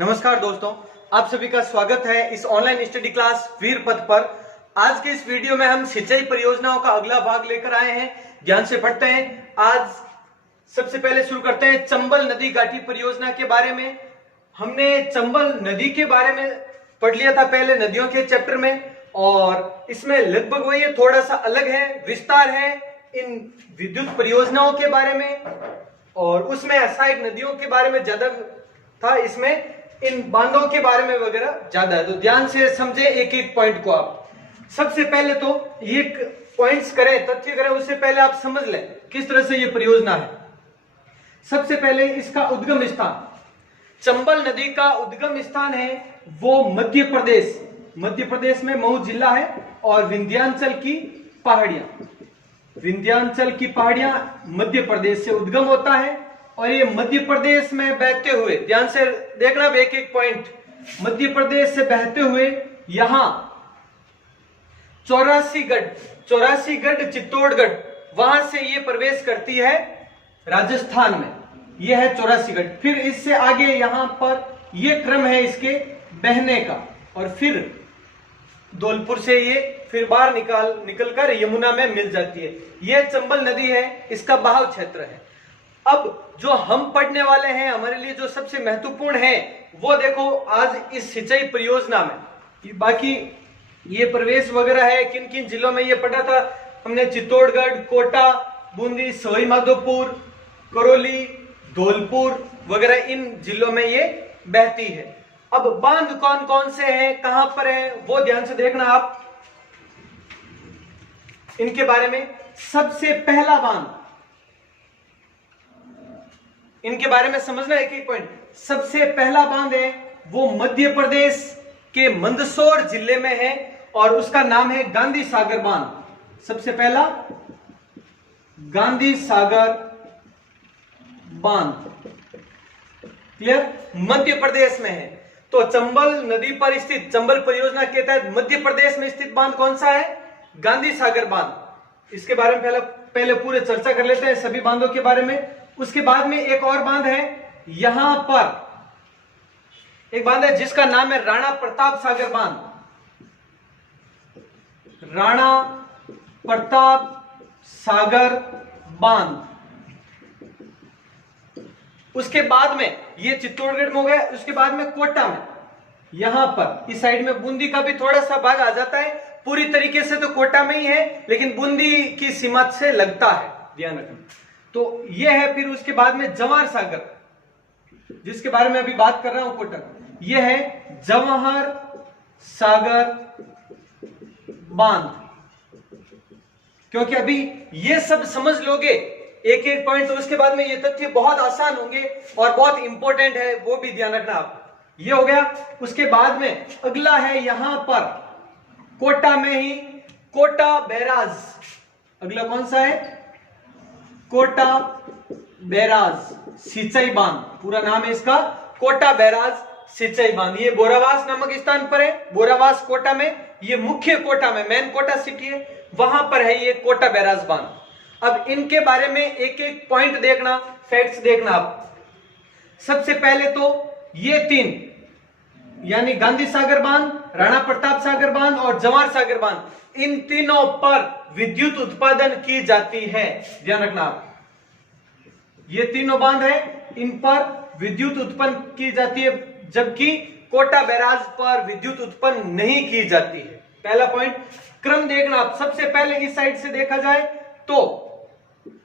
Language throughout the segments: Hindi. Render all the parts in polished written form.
नमस्कार दोस्तों, आप सभी का स्वागत है इस ऑनलाइन स्टडी क्लास वीर पथ पर। आज के इस वीडियो में हम सिंचाई परियोजनाओं का अगला भाग लेकर आए हैं। ध्यान से पढ़ते हैं। आज सबसे पहले शुरू करते हैं चंबल नदी घाटी परियोजना के बारे में। हमने चंबल नदी के बारे में पढ़ लिया था पहले नदियों के चैप्टर में, और इसमें लगभग वही थोड़ा सा अलग है, विस्तार है इन विद्युत परियोजनाओं के बारे में, और उसमें सहायक नदियों के बारे में ज्यादा था, इसमें इन बांधों के बारे में वगैरह ज्यादा है। तो ध्यान से समझे एक एक पॉइंट को। आप सबसे पहले तो ये पॉइंट्स करें, तथ्य करें, उससे पहले आप समझ लें किस तरह से ये परियोजना है। सबसे पहले इसका उद्गम स्थान, चंबल नदी का उद्गम स्थान है वो मध्य प्रदेश में मऊ जिला है, और विंध्याचल की पहाड़ियां मध्य प्रदेश से उद्गम होता है, और ये मध्य प्रदेश में बहते हुए, ध्यान से देखना एक एक पॉइंट, मध्य प्रदेश से बहते हुए यहां चौरासीगढ़ चित्तौड़गढ़, वहां से ये प्रवेश करती है राजस्थान में। ये है चौरासीगढ़। फिर इससे आगे यहां पर ये क्रम है इसके बहने का, और फिर धौलपुर से ये फिर बाहर निकलकर यमुना में मिल जाती है। ये चंबल नदी है, इसका बहाव क्षेत्र है। अब जो हम पढ़ने वाले हैं, हमारे लिए जो सबसे महत्वपूर्ण है वो देखो आज इस सिंचाई परियोजना में। बाकी ये प्रवेश वगैरह है, किन किन जिलों में ये पढ़ा था हमने, चित्तौड़गढ़, कोटा, बूंदी, सवाई माधोपुर, करौली, धौलपुर वगैरह, इन जिलों में ये बहती है। अब बांध कौन कौन से हैं, कहां पर है, वो ध्यान से देखना आप इनके बारे में। सबसे पहला बांध, इनके बारे में समझना एक एक पॉइंट। सबसे पहला बांध है वो मध्य प्रदेश के मंदसौर जिले में है, और उसका नाम है गांधी सागर बांध। सबसे पहला गांधी सागर बांध, क्लियर, मध्य प्रदेश में है। तो चंबल नदी पर स्थित, चंबल परियोजना के तहत मध्य प्रदेश में स्थित बांध कौन सा है? गांधी सागर बांध। इसके बारे में पहले पूरे चर्चा कर लेते हैं सभी बांधों के बारे में। उसके बाद में एक और बांध है, यहां पर एक बांध है जिसका नाम है राणा प्रताप सागर बांध। राणा प्रताप सागर बांध। उसके बाद में ये चित्तौड़गढ़ में हो गया। उसके बाद में कोटा में, यहां पर इस साइड में बूंदी का भी थोड़ा सा भाग आ जाता है, पूरी तरीके से तो कोटा में ही है, लेकिन बूंदी की सीमा से लगता है, ध्यान रखना। तो ये है। फिर उसके बाद में जवाहर सागर, जिसके बारे में अभी बात कर रहा हूं, कोटा, ये है जवाहर सागर बांध। क्योंकि अभी ये सब समझ लोगे एक एक पॉइंट, तो उसके बाद में ये तथ्य बहुत आसान होंगे और बहुत इंपॉर्टेंट है, वो भी ध्यान रखना आप। ये हो गया। उसके बाद में अगला है यहां पर कोटा में ही कोटा बैराज। अगला कौन सा है? कोटा बैराज सिंचाई बांध, पूरा नाम है इसका कोटा बैराज सिंचाई बांध। ये बोरावास नामक स्थान पर है, बोरावास कोटा में, ये मुख्य कोटा में, मेन कोटा सिटी है, वहां पर है ये कोटा बैराज बांध। अब इनके बारे में एक एक पॉइंट देखना, फैक्ट्स देखना आप। सबसे पहले तो ये तीन, यानी गांधी सागर बांध, राणा प्रताप सागर बांध और जवाहर सागर बांध, इन तीनों पर विद्युत उत्पादन की जाती है, ध्यान रखना आप। ये तीनों बांध है, इन पर विद्युत उत्पन्न की जाती है, जबकि कोटा बैराज पर विद्युत उत्पन्न नहीं की जाती है। पहला पॉइंट, क्रम देखना आप। सबसे पहले इस साइड से देखा जाए तो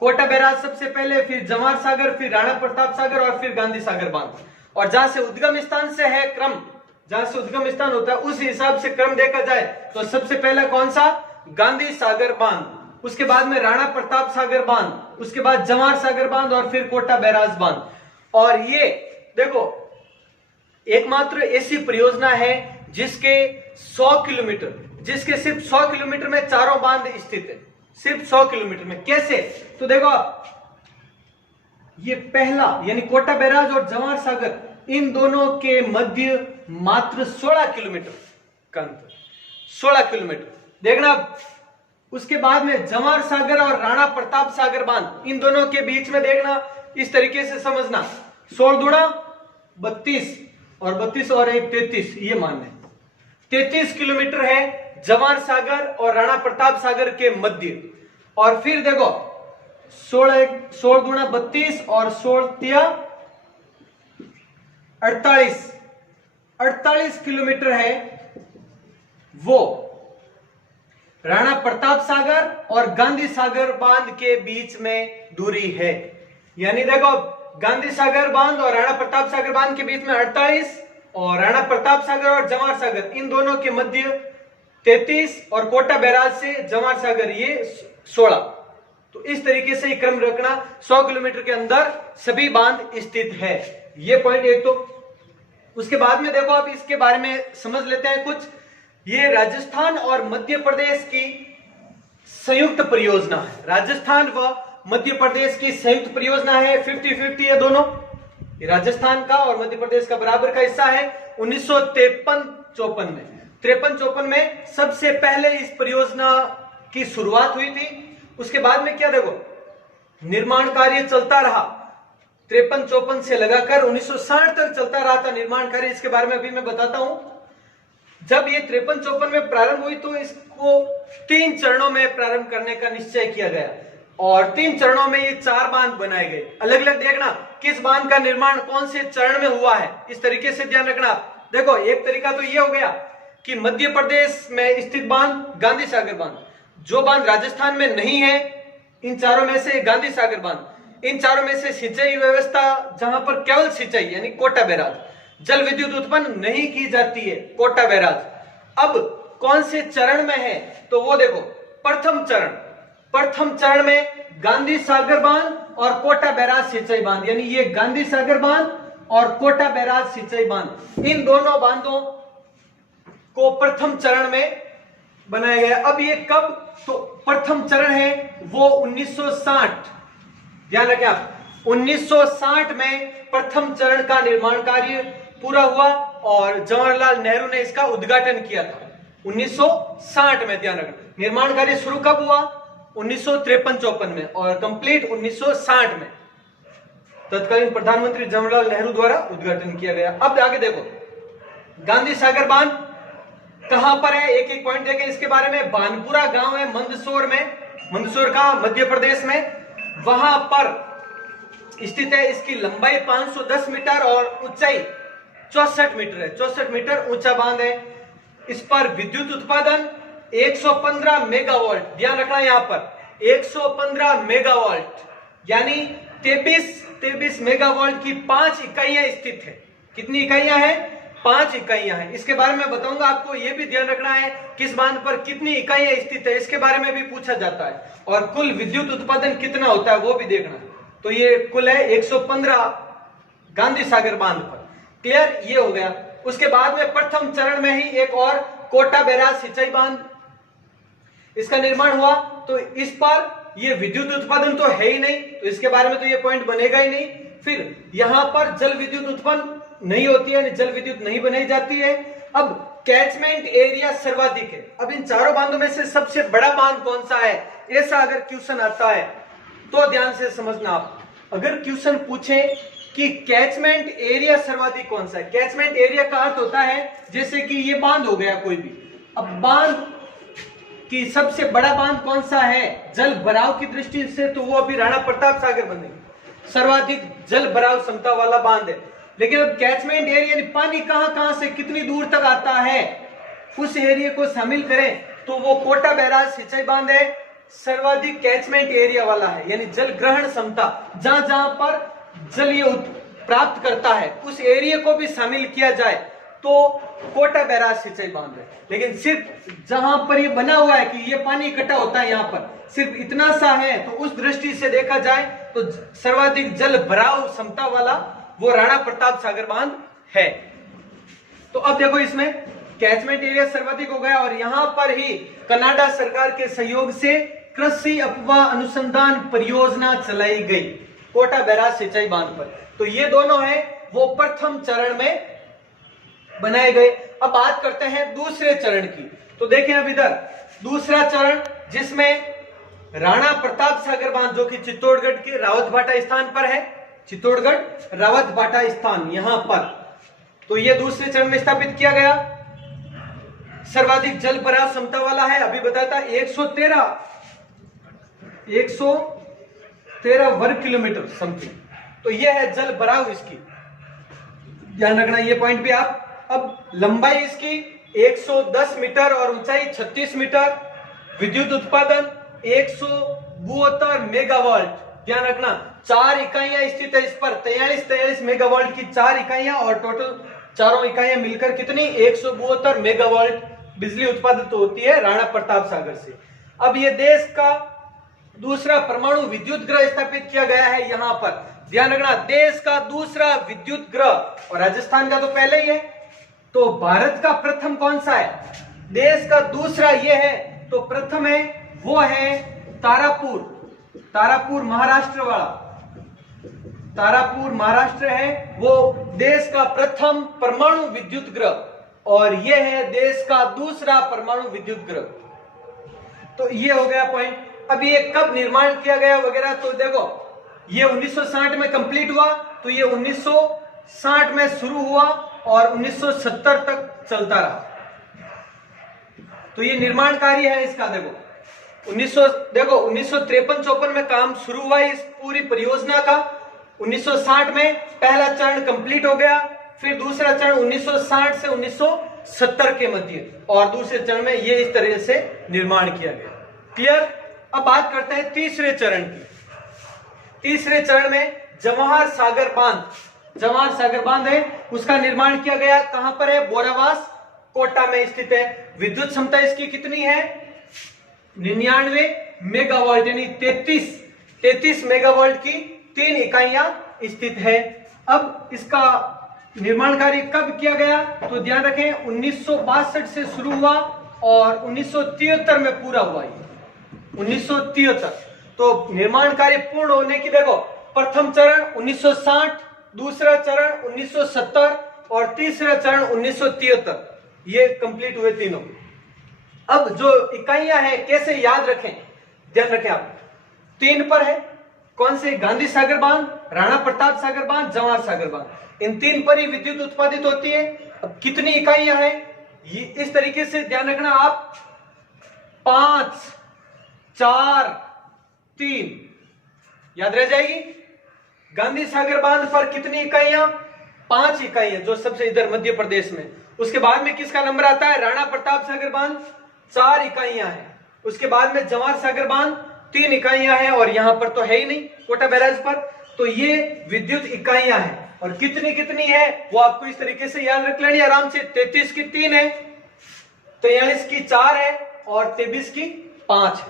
कोटा बैराज सबसे पहले, फिर जवाहर सागर, फिर राणा प्रताप सागर और फिर गांधी सागर बांध। और जहां से उद्गम स्थान से है क्रम, जहां से उद्गम स्थान होता है उस हिसाब से क्रम देखा जाए तो सबसे पहला कौन सा? गांधी सागर बांध। उसके बाद में राणा प्रताप सागर बांध, उसके बाद जवाहर सागर बांध और फिर कोटा बैराज बांध। और ये देखो एकमात्र ऐसी परियोजना है जिसके 100 किलोमीटर, जिसके सिर्फ 100 किलोमीटर में चारों बांध स्थित है, सिर्फ 100 किलोमीटर में। कैसे? तो देखो आप, ये पहला यानी कोटा बैराज और जवाहर सागर, इन दोनों के मध्य मात्र 16 किलोमीटर का अंतर, 16 किलोमीटर देखना। उसके बाद में जवाहर सागर और राणा प्रताप सागर बांध, इन दोनों के बीच में देखना, इस तरीके से समझना, 16 दूना 32 और 32 और एक 33, ये मान लें 33 किलोमीटर है जवाहर सागर और राणा प्रताप सागर के मध्य। और फिर देखो 16 गुणा 32 और 16 तिया 48 किलोमीटर है वो राणा प्रताप सागर और गांधी सागर बांध के बीच में दूरी है। यानी देखो गांधी सागर बांध और राणा प्रताप सागर बांध के बीच में 48 और राणा प्रताप सागर और जवाहर सागर इन दोनों के मध्य 33 और कोटा बैराज से जवाहर सागर ये 16। तो इस तरीके से क्रम रखना 100 किलोमीटर के अंदर सभी बांध स्थित है। ये पॉइंट एक। तो उसके बाद में देखो आप इसके बारे में समझ लेते हैं कुछ। ये राजस्थान और मध्य प्रदेश की संयुक्त परियोजना है। राजस्थान व मध्य प्रदेश की संयुक्त परियोजना है। 50-50 है दोनों। ये राजस्थान का और मध्य प्रदेश का बराबर का हिस्सा है। 1953-54 में 53-54 में सबसे पहले इस परियोजना की शुरुआत हुई थी। उसके बाद में क्या देखो निर्माण कार्य चलता रहा 53-54 से लगाकर 1960 तक चलता रहा था निर्माण कार्य। इसके बारे में अभी मैं बताता हूं। जब ये 53-54 में प्रारंभ हुई तो इसको 3 चरणों में प्रारंभ करने का निश्चय किया गया और 3 चरणों में ये 4 बांध बनाए गए। अलग अलग देखना किस बांध का निर्माण कौन से चरण में हुआ है, इस तरीके से ध्यान रखना। देखो एक तरीका तो ये हो गया कि मध्य प्रदेश में स्थित बांध गांधी सागर बांध, जो बांध राजस्थान में नहीं है इन चारों में से गांधी सागर बांध, इन चारों में से सिंचाई व्यवस्था जहां पर केवल सिंचाई यानी कोटा बैराज, जल विद्युत उत्पन्न नहीं की जाती है कोटा बैराज। अब कौन से चरण में है तो वो देखो प्रथम चरण में गांधी सागर बांध और कोटा बैराज सिंचाई बांध, यानी ये गांधी सागर बांध और कोटा बैराज सिंचाई बांध, इन दोनों बांधों को प्रथम चरण में बनाया गया। अब ये कब, तो प्रथम चरण है वो 1960, ध्यान रखें आप, 1960 में प्रथम चरण का निर्माण कार्य पूरा हुआ और जवाहरलाल नेहरू ने इसका उद्घाटन किया था 1960 में। ध्यान रखना निर्माण कार्य शुरू कब हुआ 1953-54 में और कंप्लीट 1960 में तत्कालीन प्रधानमंत्री जवाहरलाल नेहरू द्वारा उद्घाटन किया गया। अब आगे देखो गांधी सागर बांध कहां पर है, एक एक पॉइंट देखें इसके बारे में। बानपुरा गांव है मंदसौर में, मंदसौर का मध्य प्रदेश में, वहां पर स्थित है। इसकी लंबाई 510 मीटर और ऊंचाई 64 मीटर है। 64 मीटर ऊंचा बांध है। इस पर विद्युत उत्पादन 115 मेगावाट, ध्यान रखना यहां पर 115 मेगावाट यानी 23 मेगावाट की 5 इकाइयां स्थित है। कितनी इकाइयां हैं 5 इकाइयां हैं। इसके बारे में बताऊंगा आपको। यह भी ध्यान रखना है किस बांध पर कितनी इकाइयां स्थित है, इसके बारे में भी पूछा जाता है। और कुल विद्युत उत्पादन कितना होता है वो भी देखना है। तो ये कुल है 115 गांधी सागर बांध पर। क्लियर, ये हो गया। उसके बाद में प्रथम चरण में ही एक और कोटा बैराज सिंचाई बांध, इसका निर्माण हुआ। तो इस पर ये विद्युत उत्पादन तो है ही नहीं, तो इसके बारे में तो ये पॉइंट बनेगा ही नहीं। फिर यहां पर जल विद्युत उत्पन्न नहीं होती है, जल विद्युत नहीं बनाई जाती है। अब कैचमेंट एरिया सर्वाधिक है। अब इन चारों बांधों में से सबसे बड़ा बांध कौन सा है, ऐसा अगर क्वेश्चन आता है तो ध्यान से समझना आप। अगर क्वेश्चन पूछे कि कैचमेंट एरिया सर्वाधिक कौन सा है, कैचमेंट एरिया का अर्थ होता है जैसे कि ये बांध हो गया कोई भी। अब बांध की सबसे बड़ा बांध कौन सा है जल भराव की दृष्टि से, तो वो अभी राणा प्रताप सागर बंधेगी, सर्वाधिक जल भराव क्षमता वाला बांध है। लेकिन अब कैचमेंट एरिया पानी कहां से कितनी दूर तक आता है उस एरिया को शामिल करें तो वो कोटा बैराज सिंचाई बांध है, सर्वाधिक कैचमेंट एरिया वाला है, यानी जल ग्रहण क्षमता जहां जहां पर जल ये प्राप्त करता है उस एरिया को भी शामिल किया जाए तो कोटा बैराज सिंचाई बांध है। लेकिन सिर्फ जहां पर ये बना हुआ है कि ये पानी इकट्ठा होता है यहां पर सिर्फ इतना सा है, तो उस दृष्टि से देखा जाए तो सर्वाधिक जल भराव क्षमता वाला वो राणा प्रताप सागर बांध है। तो अब देखो इसमें कैचमेंट एरिया सर्वाधिक हो गया और यहां पर ही कनाडा सरकार के सहयोग से कृषि अफवाह अनुसंधान परियोजना चलाई गई कोटा बैराज सिंचाई बांध पर। तो ये दोनों हैं वो प्रथम चरण में बनाए गए। अब बात करते हैं दूसरे चरण की। तो देखें अब इधर दूसरा चरण जिसमें राणा प्रताप सागर बांध जो कि चित्तौड़गढ़ के रावतभाटा स्थान पर है, चित्तौड़गढ़ रावतभाटा स्थान यहां पर तो ये दूसरे चरण में स्थापित किया गया। सर्वाधिक जल भराव क्षमता वाला है, अभी बताता 113 वर्ग किलोमीटर समथिंग। तो ये है जल भराव इसकी, ध्यान रखना ये पॉइंट भी आप। अब लंबाई इसकी 110 मीटर और ऊंचाई 36 मीटर। विद्युत उत्पादन 172 मेगावाट, ध्यान रखना। 4 इकाइयां स्थित है इस पर, 43 मेगावाट की 4 इकाइयां, और टोटल चारों इकाइयां मिलकर कितनी 172 मेगावाट बिजली उत्पादित होती है राणा प्रताप सागर से। अब ये देश का दूसरा परमाणु विद्युत ग्रह स्थापित किया गया है यहां पर, ध्यान रखना। देश का दूसरा विद्युत ग्रह, और राजस्थान का तो पहले ही है। तो भारत का प्रथम कौन सा है? देश का दूसरा ये है, तो प्रथम है वो है तारापुर महाराष्ट्र वाला। तारापुर महाराष्ट्र है वो देश का प्रथम परमाणु विद्युत ग्रह, और ये है देश का दूसरा परमाणु विद्युत ग्रह। तो ये हो गया पॉइंट। अब ये कब निर्माण किया गया वगैरह, तो देखो ये 1960 में कंप्लीट हुआ, तो ये 1960 में शुरू हुआ और 1970 तक चलता रहा। तो ये निर्माण कार्य है इसका। देखो 1953-54 में काम शुरू हुआ इस पूरी परियोजना का। 1960 में पहला चरण कंप्लीट हो गया, फिर दूसरा चरण 1960 से 1970 के मध्य, और दूसरे चरण में ये इस तरह से निर्माण किया गया। क्लियर? अब बात करते हैं तीसरे चरण की। तीसरे चरण में जवाहर सागर बांध है, उसका निर्माण किया गया। कहां पर है? बोरावास, कोटा में स्थित है। विद्युत क्षमता इसकी कितनी है? 99 मेगावाट, यानी 33 मेगावाट की 3 इकाइयां स्थित है। अब इसका निर्माण कार्य कब किया गया, तो ध्यान रखें 1962 से शुरू हुआ और 1973 में पूरा हुआ। 1973 तो निर्माण कार्य पूर्ण होने की, देखो प्रथम चरण 1960, दूसरा चरण 1970 और तीसरा चरण 1973, ये कंप्लीट हुए तीनों। अब जो इकाइयां हैं कैसे याद रखें, ध्यान रखें आप, 3 पर है। कौन से? गांधी सागर बांध, राणा प्रताप सागर बांध, जवाहर सागर बांध। इन 3 पर ही विद्युत उत्पादित होती है। अब कितनी इकाइयां हैं ये इस तरीके से ध्यान रखना आप, 5, 4, 3 याद रह जाएगी। गांधी सागर बांध पर कितनी इकाइयां? 5 इकाइयां, जो सबसे इधर मध्य प्रदेश में। उसके बाद में किसका नंबर आता है? राणा प्रताप सागर बांध, 4 इकाइयां हैं। उसके बाद में जवाहर सागर बांध 3 इकाइयां हैं, और यहां पर तो है ही नहीं कोटा बैराज पर। तो ये विद्युत इकाइयां हैं, और कितनी है वो आपको इस तरीके से याद रख लेनी आराम से। 33 की 3 है, 43 की 4 है, और 23 की 5 है,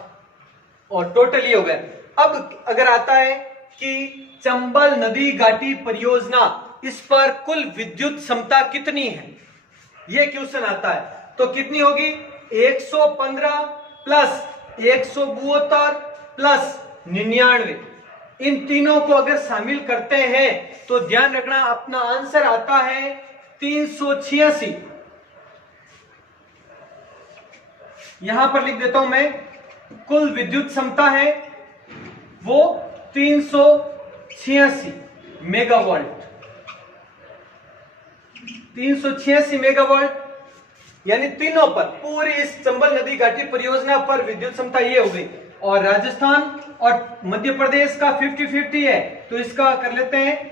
और टोटल ये हो गया। अब अगर आता है कि चंबल नदी घाटी परियोजना, इस पर कुल विद्युत क्षमता कितनी है, ये क्वेश्चन आता है। तो कितनी होगी? 115 प्लस 172 प्लस 99, इन तीनों को अगर शामिल करते हैं तो ध्यान रखना अपना आंसर आता है 386। यहां पर लिख देता हूं मैं, कुल विद्युत क्षमता है वो 386 मेगावाट। 386 मेगावाट, यानी तीनों पर, पूरी इस चंबल नदी घाटी परियोजना पर विद्युत क्षमता ये हो गई। और राजस्थान और मध्य प्रदेश का 50-50 है, तो इसका कर लेते हैं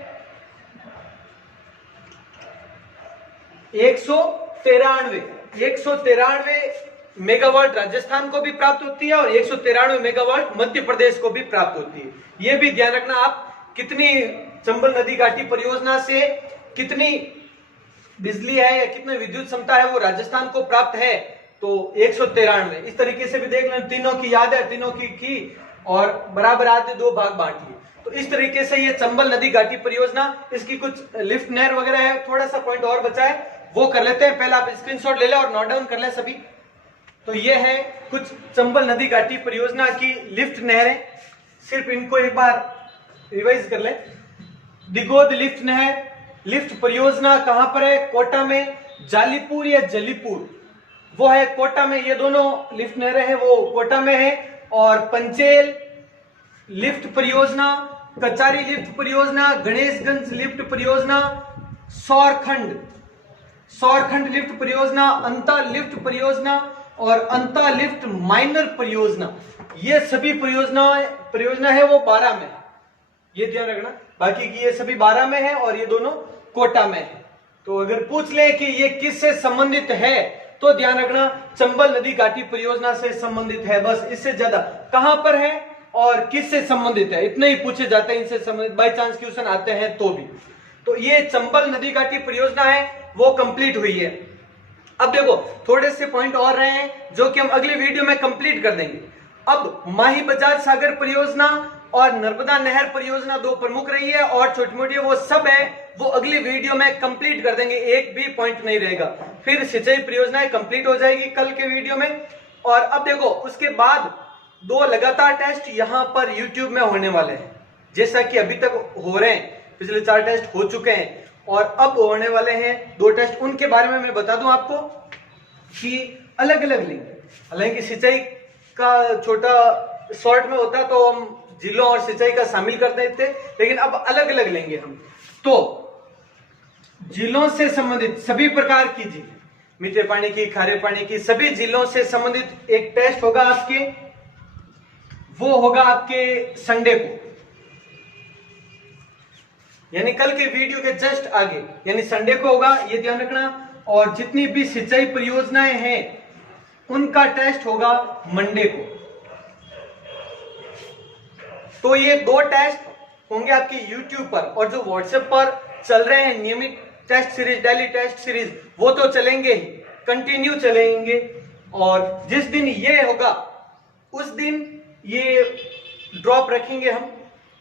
193 मेगावाट राजस्थान को भी प्राप्त होती है, और 193 मेगावाट मध्य प्रदेश को भी प्राप्त होती है। यह भी ध्यान रखना आप, कितनी चंबल नदी घाटी परियोजना से कितनी बिजली है या कितनी विद्युत क्षमता है वो राजस्थान को प्राप्त है, तो 193। इस तरीके से भी देख लें, तीनों की याद है, तीनों की और बराबर आते 2 भाग बांटिए। तो इस तरीके से ये चंबल नदी घाटी परियोजना, इसकी कुछ लिफ्ट नहर वगैरह है, थोड़ा सा पॉइंट और बचा है वो कर लेते हैं। पहले आप स्क्रीनशॉट ले लें और नोट डाउन कर लें सभी। तो ये है कुछ चंबल नदी घाटी परियोजना की लिफ्ट नहरें, सिर्फ इनको एक बार रिवाइज कर लें। दिगोद लिफ्ट नहर, लिफ्ट परियोजना कहां पर है? कोटा में। जालीपुर या जलीपुर, वो है कोटा में। ये दोनों लिफ्ट नहरें हैं वो कोटा में है। और पंचेल लिफ्ट परियोजना, कचारी लिफ्ट परियोजना, गणेशगंज लिफ्ट परियोजना, सौरखंड सौरखंड लिफ्ट परियोजना, अंता लिफ्ट परियोजना और अंता लिफ्ट माइनर परियोजना, ये सभी परियोजना है वो 12 में, ये ध्यान रखना। बाकी की ये सभी 12 में है और ये दोनों कोटा में है। तो अगर पूछ ले कि ये किससे संबंधित है तो ध्यान रखना चंबल नदी घाटी परियोजना से संबंधित है, बस। इससे ज्यादा कहां पर है और किससे संबंधित है इतने ही पूछे जाते हैं, इनसे संबंधित बाई चांस क्वेश्चन आते हैं तो भी। तो ये चंबल नदी घाटी परियोजना है वो कंप्लीट हुई है। अब देखो थोड़े से पॉइंट और रहे हैं जो कि हम अगले वीडियो में कंप्लीट कर देंगे। अब माही बजाज सागर परियोजना और नर्मदा नहर परियोजना 2 प्रमुख रही है और छोटी मोटी वो सब है वो अगली वीडियो में कंप्लीट कर देंगे, एक भी पॉइंट नहीं रहेगा। फिर सिंचाई परियोजनाएं कंप्लीट हो जाएगी कल के वीडियो में। और अब देखो उसके बाद 2 लगातार टेस्ट यहां पर यूट्यूब में होने वाले हैं, जैसा कि अभी तक हो रहे हैं, पिछले 4 टेस्ट हो चुके हैं और अब होने वाले हैं 2 टेस्ट। उनके बारे में मैं बता दूं आपको कि अलग अलग लेंगे। हालांकि सिंचाई का छोटा शॉर्ट में होता तो हम जिलों और सिंचाई का शामिल कर देते, लेकिन अब अलग अलग लेंगे हम। तो जिलों से संबंधित सभी प्रकार की झील, मीठे पानी की, खारे पानी की, सभी जिलों से संबंधित एक टेस्ट होगा आपके, वो होगा आपके संडे को, यानी कल के वीडियो के जस्ट आगे, यानी संडे को होगा, ये ध्यान रखना। और जितनी भी सिंचाई परियोजनाएं हैं उनका टेस्ट होगा मंडे को। तो ये 2 टेस्ट होंगे आपके YouTube पर, और जो WhatsApp पर चल रहे हैं नियमित test series, daily test series, वो तो चलेंगे ही, कंटिन्यू चलेंगे। और जिस दिन ये होगा उस दिन ये ड्रॉप रखेंगे हम,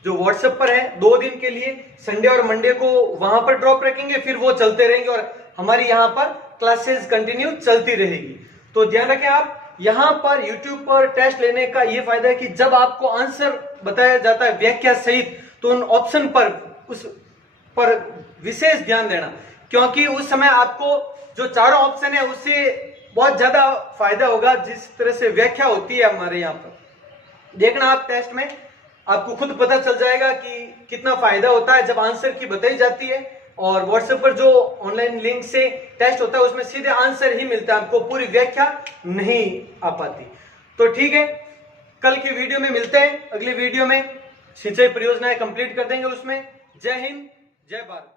जो WhatsApp पर है 2 दिन के लिए, संडे और मंडे को वहां पर ड्रॉप रखेंगे, फिर वो चलते रहेंगे और हमारी यहाँ पर क्लासेस कंटिन्यू चलती रहेगी। तो ध्यान रखें आप, यहाँ पर YouTube पर टेस्ट लेने का ये फायदा है कि जब आपको आंसर बताया जाता है व्याख्या सहित, तो उन ऑप्शन पर उस पर विशेष ध्यान देना, क्योंकि उस समय आपको जो चारों ऑप्शन है उससे बहुत ज्यादा फायदा होगा। जिस तरह से व्याख्या होती है हमारे यहाँ पर, देखना आप टेस्ट में आपको खुद पता चल जाएगा कि कितना फायदा होता है जब आंसर की बताई जाती है। और व्हाट्सएप पर जो ऑनलाइन लिंक से टेस्ट होता है उसमें सीधे आंसर ही मिलता है, आपको पूरी व्याख्या नहीं आ पाती। तो ठीक है, कल की वीडियो में मिलते हैं। अगली वीडियो में सिंचाई परियोजनाएं कंप्लीट कर देंगे उसमें। जय हिंद, जय भारत।